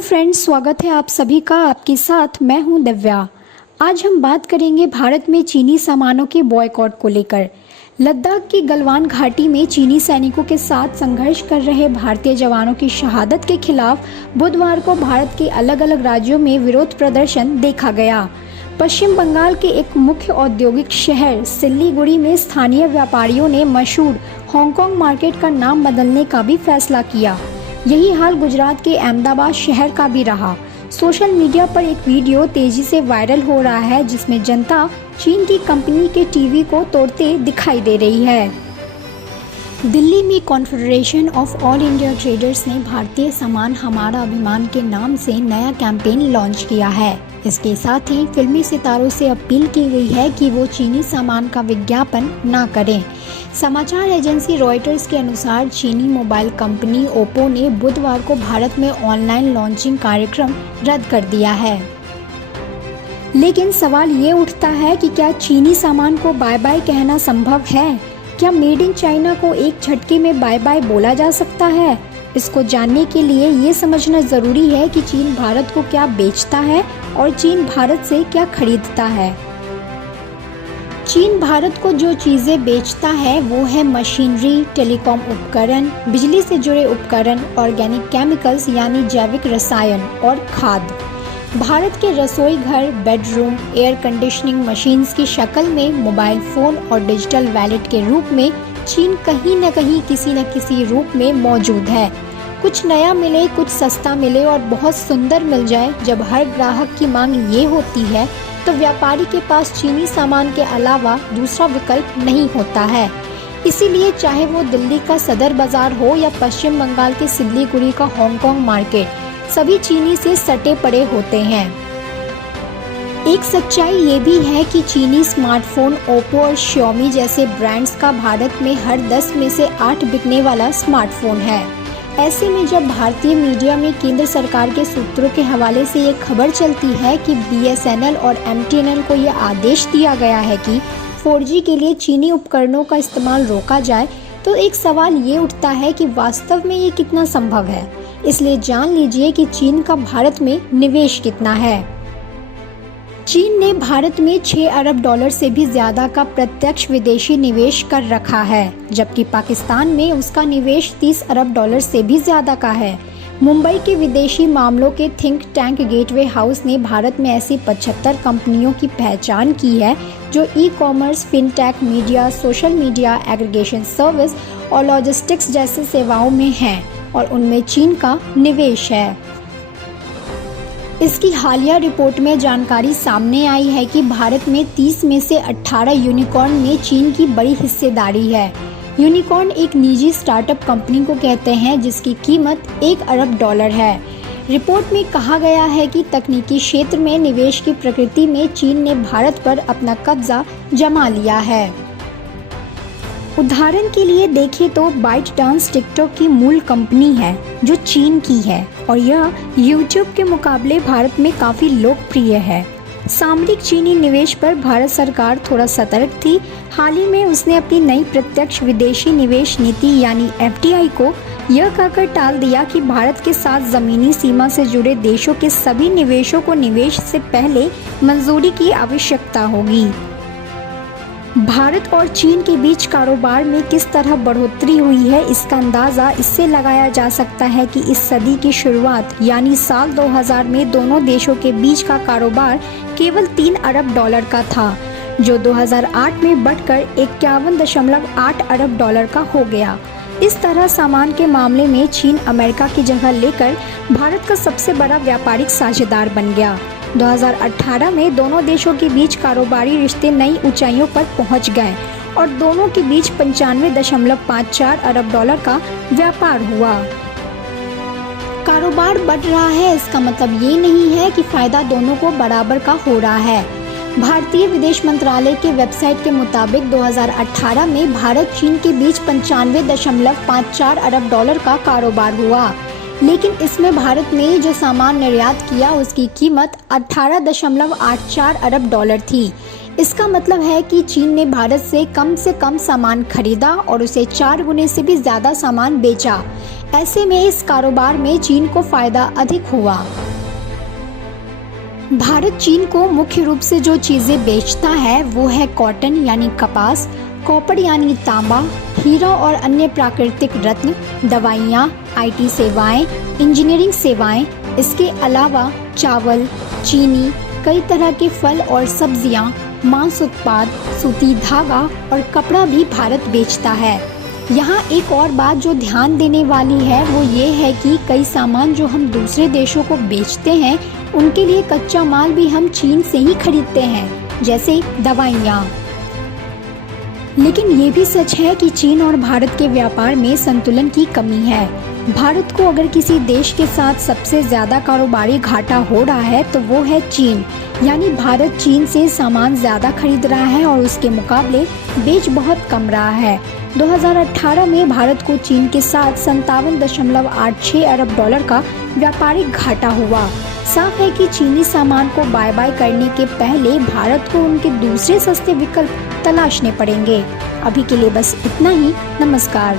Hello friends, स्वागत है आप सभी का आपके साथ। मैं हूं दिव्या। आज हम बात करेंगे भारत में चीनी सामानों के बॉयकॉट को लेकर। लद्दाख की गलवान घाटी में चीनी सैनिकों के साथ संघर्ष कर रहे भारतीय जवानों की शहादत के खिलाफ बुधवार को भारत के अलग अलग राज्यों में विरोध प्रदर्शन देखा गया। पश्चिम बंगाल के एक मुख्य औद्योगिक शहर सिल्लीगुड़ी में स्थानीय व्यापारियों ने मशहूर हांगकांग मार्केट का नाम बदलने का भी फैसला किया। यही हाल गुजरात के अहमदाबाद शहर का भी रहा। सोशल मीडिया पर एक वीडियो तेजी से वायरल हो रहा है जिसमें जनता चीन की कंपनी के टीवी को तोड़ते दिखाई दे रही है। दिल्ली में confederation of all India traders ने भारतीय सामान हमारा अभिमान के नाम से नया कैंपेन लॉन्च किया है। इसके साथ ही फिल्मी सितारों से अपील की गई है कि वो चीनी सामान का विज्ञापन न करें। समाचार एजेंसी रॉयटर्स के अनुसार चीनी मोबाइल कंपनी ओप्पो ने बुधवार को भारत में ऑनलाइन लॉन्चिंग कार्यक्रम रद्द कर दिया है। लेकिन सवाल ये उठता है कि क्या चीनी सामान को बाय बाय कहना संभव है? क्या मेड इन चाइना को एक झटके में बाय बाय बोला जा सकता है? इसको जानने के लिए ये समझना जरूरी है कि चीन भारत को क्या बेचता है और चीन भारत से क्या खरीदता है। चीन भारत को जो चीजें बेचता है वो है मशीनरी, टेलीकॉम उपकरण, बिजली से जुड़े उपकरण, ऑर्गेनिक केमिकल्स यानी जैविक रसायन और खाद। भारत के रसोई घर, बेडरूम, एयर कंडीशनिंग मशीन्स की शक्ल में मोबाइल फोन और डिजिटल वैलेट के रूप में चीन कहीं न कहीं किसी न किसी रूप में मौजूद है। कुछ नया मिले, कुछ सस्ता मिले और बहुत सुंदर मिल जाए। जब हर ग्राहक की मांग ये होती है तो व्यापारी के पास चीनी सामान के अलावा दूसरा विकल्प नहीं होता है। इसीलिए चाहे वो दिल्ली का सदर बाजार हो या पश्चिम बंगाल के सिल्लीगुड़ी का हांगकांग मार्केट, सभी चीनी से सटे पड़े होते हैं। एक सच्चाई ये भी है कि चीनी स्मार्टफोन ओप्पो और श्योमी जैसे ब्रांड्स का भारत में हर 10 में से 8 बिकने वाला स्मार्टफोन है। ऐसे में जब भारतीय मीडिया में केंद्र सरकार के सूत्रों के हवाले से ये खबर चलती है कि BSNL और MTNL को ये आदेश दिया गया है कि 4G के लिए चीनी उपकरणों का इस्तेमाल रोका जाए, तो एक सवाल ये उठता है कि वास्तव में ये कितना संभव है। इसलिए जान लीजिए कि चीन का भारत में निवेश कितना है। चीन ने भारत में 6 अरब डॉलर से भी ज्यादा का प्रत्यक्ष विदेशी निवेश कर रखा है, जबकि पाकिस्तान में उसका निवेश 30 अरब डॉलर से भी ज्यादा का है। मुंबई के विदेशी मामलों के थिंक टैंक गेटवे हाउस ने भारत में ऐसी 75 कंपनियों की पहचान की है जो e-commerce, fintech, media, social media, aggregation service और लॉजिस्टिक्स जैसे सेवाओं में हैं और उनमें चीन का निवेश है। इसकी हालिया रिपोर्ट में जानकारी सामने आई है कि भारत में 30 में से 18 यूनिकॉर्न में चीन की बड़ी हिस्सेदारी है। यूनिकॉर्न एक निजी स्टार्टअप कंपनी को कहते हैं जिसकी कीमत 1 अरब डॉलर है। रिपोर्ट में कहा गया है कि तकनीकी क्षेत्र में निवेश की प्रकृति में चीन ने भारत पर अपना कब्जा जमा लिया है। उदाहरण के लिए देखें तो बाइटडांस टिकटॉक की मूल कंपनी है जो चीन की है और यह यूट्यूब के मुकाबले भारत में काफ़ी लोकप्रिय है। सामरिक चीनी निवेश पर भारत सरकार थोड़ा सतर्क थी। हाल ही में उसने अपनी नई प्रत्यक्ष विदेशी निवेश नीति यानी FDI को यह कहकर टाल दिया कि भारत के साथ ज़मीनी सीमा से जुड़े देशों के सभी निवेशों को निवेश से पहले मंजूरी की आवश्यकता होगी। भारत और चीन के बीच कारोबार में किस तरह बढ़ोतरी हुई है, इसका अंदाज़ा इससे लगाया जा सकता है कि इस सदी की शुरुआत यानी साल 2000 में दोनों देशों के बीच का कारोबार केवल 3 अरब डॉलर का था, जो 2008 में बढ़कर 51.8 अरब डॉलर का हो गया। इस तरह सामान के मामले में चीन अमेरिका की जगह लेकर भारत का सबसे बड़ा व्यापारिक साझेदार बन गया। 2018 में दोनों देशों के बीच कारोबारी रिश्ते नई ऊंचाइयों पर पहुंच गए और दोनों के बीच 95.54 अरब डॉलर का व्यापार हुआ। कारोबार बढ़ रहा है, इसका मतलब ये नहीं है कि फायदा दोनों को बराबर का हो रहा है। भारतीय विदेश मंत्रालय के वेबसाइट के मुताबिक 2018 में भारत चीन के बीच 95.54 अरब डॉलर का कारोबार हुआ, लेकिन इसमें भारत ने जो सामान निर्यात किया उसकी कीमत 18.84 अरब डॉलर थी। इसका मतलब है कि चीन ने भारत से कम सामान खरीदा और उसे 4 गुने से भी ज़्यादा सामान बेचा। ऐसे में इस कारोबार में चीन को फायदा अधिक हुआ। भारत चीन को मुख्य रूप से जो चीजें बेचता है वो है कॉटन यानी कपास, कॉपर यानी तांबा, हीरा और अन्य प्राकृतिक रत्न, दवाइयाँ, IT सेवाएं, इंजीनियरिंग सेवाएं। इसके अलावा चावल, चीनी, कई तरह के फल और सब्जियां, मांस उत्पाद, सूती धागा और कपड़ा भी भारत बेचता है। यहाँ एक और बात जो ध्यान देने वाली है वो ये है कि कई सामान जो हम दूसरे देशों को बेचते हैं उनके लिए कच्चा माल भी हम चीन से ही खरीदते हैं, जैसे दवाइयाँ। लेकिन ये भी सच है कि चीन और भारत के व्यापार में संतुलन की कमी है। भारत को अगर किसी देश के साथ सबसे ज्यादा कारोबारी घाटा हो रहा है तो वो है चीन, यानी भारत चीन से सामान ज्यादा खरीद रहा है और उसके मुकाबले बेच बहुत कम रहा है। 2018 में भारत को चीन के साथ 57.86 अरब डॉलर का व्यापारिक घाटा हुआ। साफ है कि चीनी सामान को बाय बाय करने के पहले भारत को उनके दूसरे सस्ते विकल्प तलाशने पड़ेंगे। अभी के लिए बस इतना ही। नमस्कार।